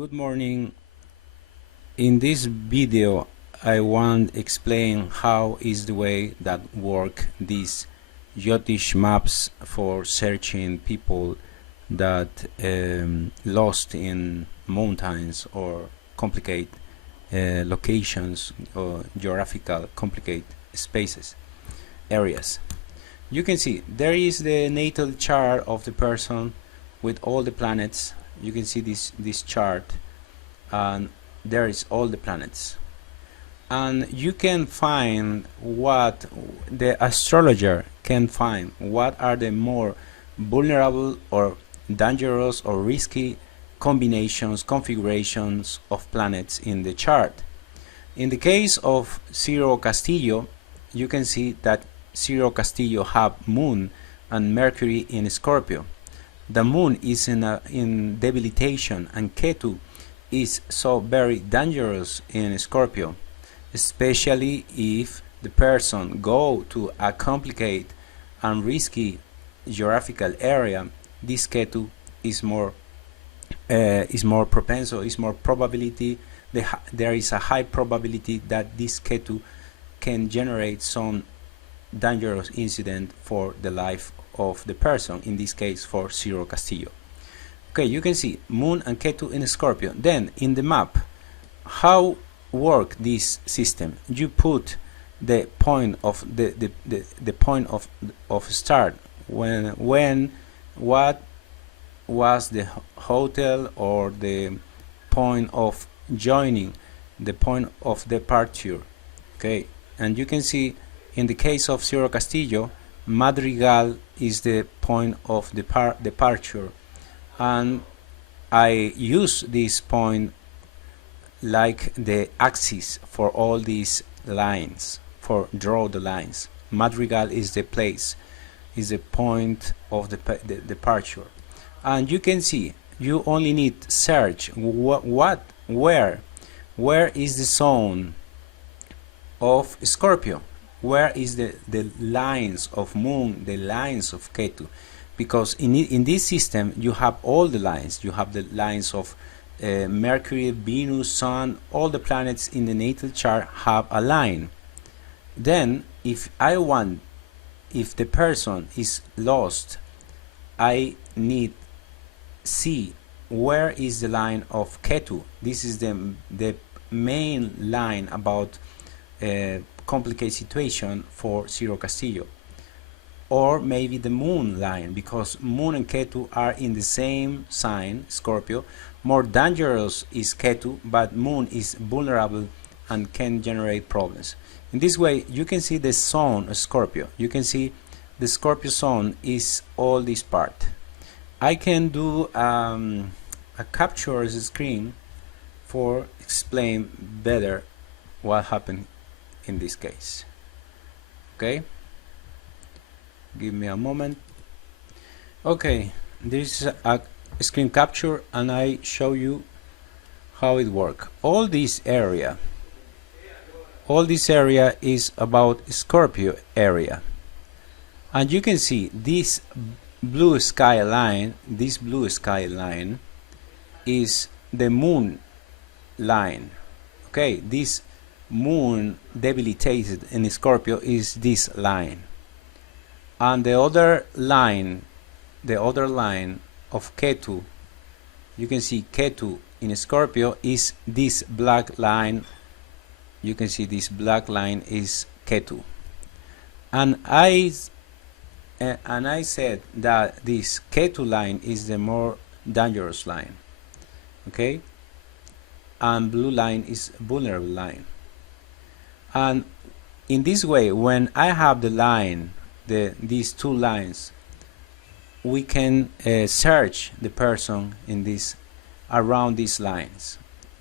Good morning. In this video I want to explain how is the way that work these JyotishMaps for searching people that lost in mountains or complicate locations or geographical complicate spaces areas. You can see there is the natal chart of the person with all the planets. You can see this chart, and there is all the planets, and you can find what the astrologer can find, what are the more vulnerable or dangerous or risky configurations of planets in the chart. In the case of Ciro Castillo, you can see that Ciro Castillo have Moon and Mercury in Scorpio. The Moon is in debilitation, and Ketu is so very dangerous in Scorpio, especially if the person go to a complicated and risky geographical area. This Ketu is more propenso, is more probability. There is a high probability that this Ketu can generate some dangerous incident for the life of the person, in this case for Ciro Castillo. Okay, you can see Moon and Ketu in Scorpio. Then in the map, how work this system? You put the point of the point of start, when what was the hotel, or the point of joining, the point of departure. Okay, and you can see in the case of Ciro Castillo, Madrigal is the point of departure, and I use this point like the axis for all these lines, for draw the lines. Madrigal is the place, is the point of the departure, and you can see you only need search where is the zone of Scorpio, where is the lines of Moon, the lines of Ketu, because in this system you have all the lines. You have the lines of Mercury, Venus, Sun, all the planets in the natal chart have a line. Then if the person is lost, I need see where is the line of Ketu. This is the main line about complicated situation for Ciro Castillo, or maybe the Moon line, because Moon and Ketu are in the same sign, Scorpio. More dangerous is Ketu, but Moon is vulnerable and can generate problems. In this way, you can see the zone of Scorpio. You can see the Scorpio zone is all this part. I can do a capture as a screen for explain better what happened in this case. Okay, give me a moment. Okay, this is a screen capture, and I show you how it works. All this area is about Scorpio area, and you can see this blue sky line. This blue sky line is the Moon line. Okay, this Moon debilitated in Scorpio is this line, and the other line of Ketu, you can see Ketu in Scorpio is this black line. You can see this black line is Ketu, and I said that this Ketu line is the more dangerous line. Okay, and blue line is vulnerable line. And in this way, when I have the line, these two lines, we can search the person in this around these lines.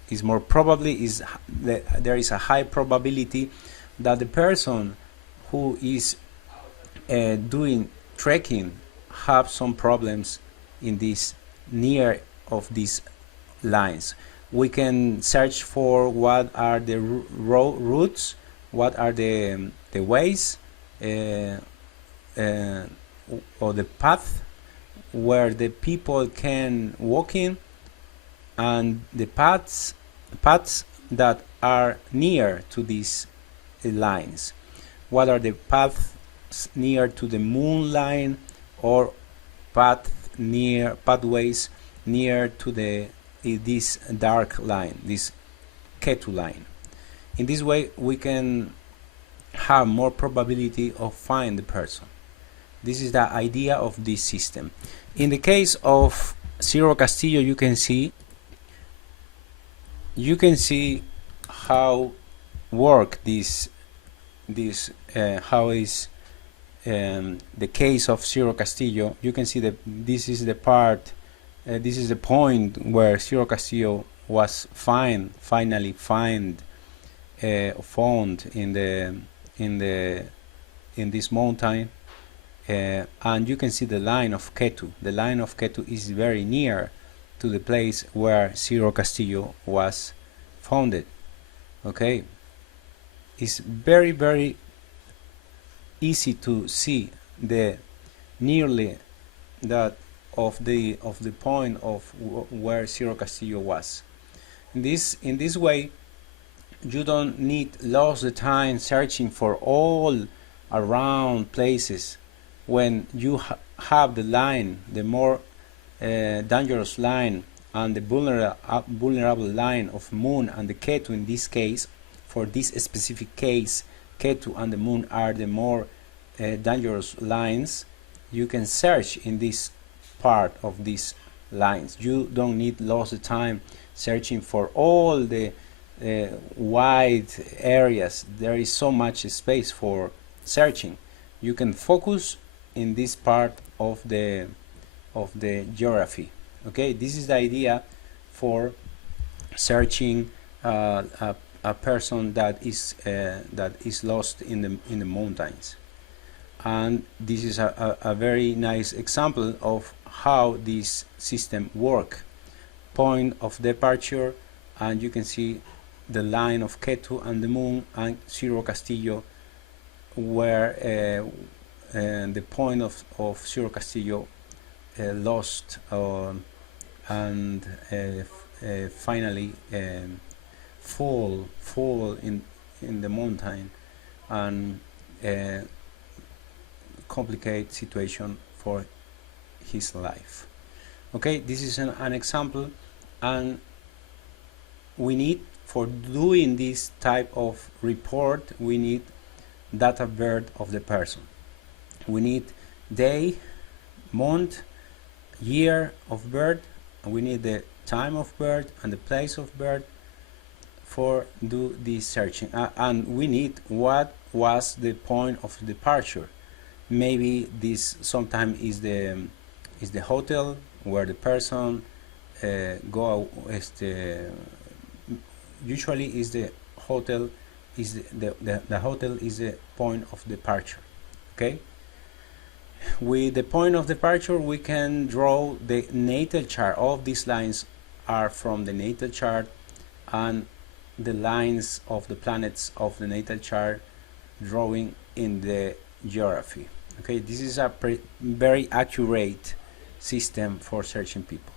Is more probably is there is a high probability that the person who is doing trekking have some problems in this near of these lines. We can search for what are the routes, what are the ways or the path where the people can walk in, and the paths that are near to these lines. What are the paths near to the moon line, or pathways near to this dark line, this Ketu line? In this way, we can have more probability of finding the person. This is the idea of this system. In the case of Zero Castillo, you can see how work how is the case of Zero Castillo. You can see that this is the part, this is the point where Zero Castillo was finally found in this mountain, and you can see the line of Ketu. The line of Ketu is very near to the place where Zero Castillo was founded. Okay, it's very easy to see the nearly that of the point of where Zero Castillo was. In this way, you don't need lose the time searching for all around places. When you have the line, the more dangerous line, and the vulnerable line of Moon and the Ketu, in this case, for this specific case, Ketu and the Moon are the more dangerous lines, you can search in this part of these lines. You don't need lose the time searching for all the wide areas. There is so much space for searching. You can focus in this part of the geography. Okay, this is the idea for searching a person that is lost in the mountains. And this is a very nice example of how this system works. Point of departure, and you can see the line of Ketu and the Moon and Zero Castillo, where the point of Zero Castillo lost and finally fall in the mountain, and complicate situation for his life. Okay, this is an example, and we need, for doing this type of report, we need data birth of the person. We need day, month, year of birth, and we need the time of birth and the place of birth for do this searching, and we need what was the point of departure. Maybe this sometimes is the hotel where the person go. Usually is the hotel is the hotel is the point of departure. Okay. With the point of departure, we can draw the natal chart. All of these lines are from the natal chart, and the lines of the planets of the natal chart drawing in the geography. Okay, this is a very accurate system for searching people.